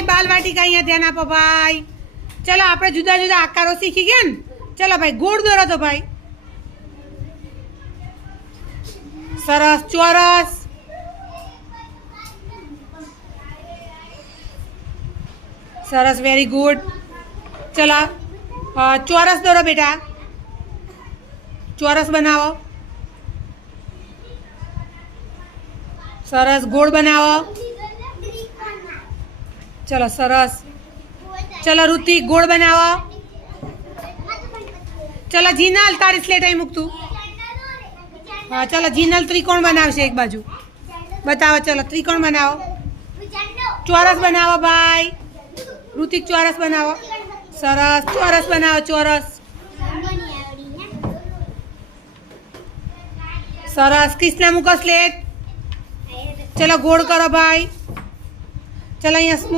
ભાઈ બાલવાટિકા અહીંયા ધ્યાન આપો ભાઈ. ચલો આપણે જુદા જુદા આકારો શીખી ગયા ને. ચલો ભાઈ ગોળ દોરો તો ભાઈ. સરસ. ચોરસ. સરસ. Very good. ચલો ચોરસ દોરો બેટા. ચોરસ બનાવો. સરસ. ગોળ બનાવો. ચલો સરસ. ચલો ઋતિક ગોળ બનાવો. ચલો જીનલ તારી સ્લેટ અહીં મૂકતું. હા ચલો જીનલ ત્રિકોણ બનાવશે એક બાજુ. બતાવો. ચલો ત્રિકોણ બનાવો. ચોરસ બનાવો ભાઈ. ઋતિક ચોરસ બનાવો. સરસ. ચોરસ બનાવો. ચોરસ. સરસ. કૃષ્ણ મૂકો સ્લેટ. ચલો ગોળ કરો ભાઈ. ચલો અહીંયા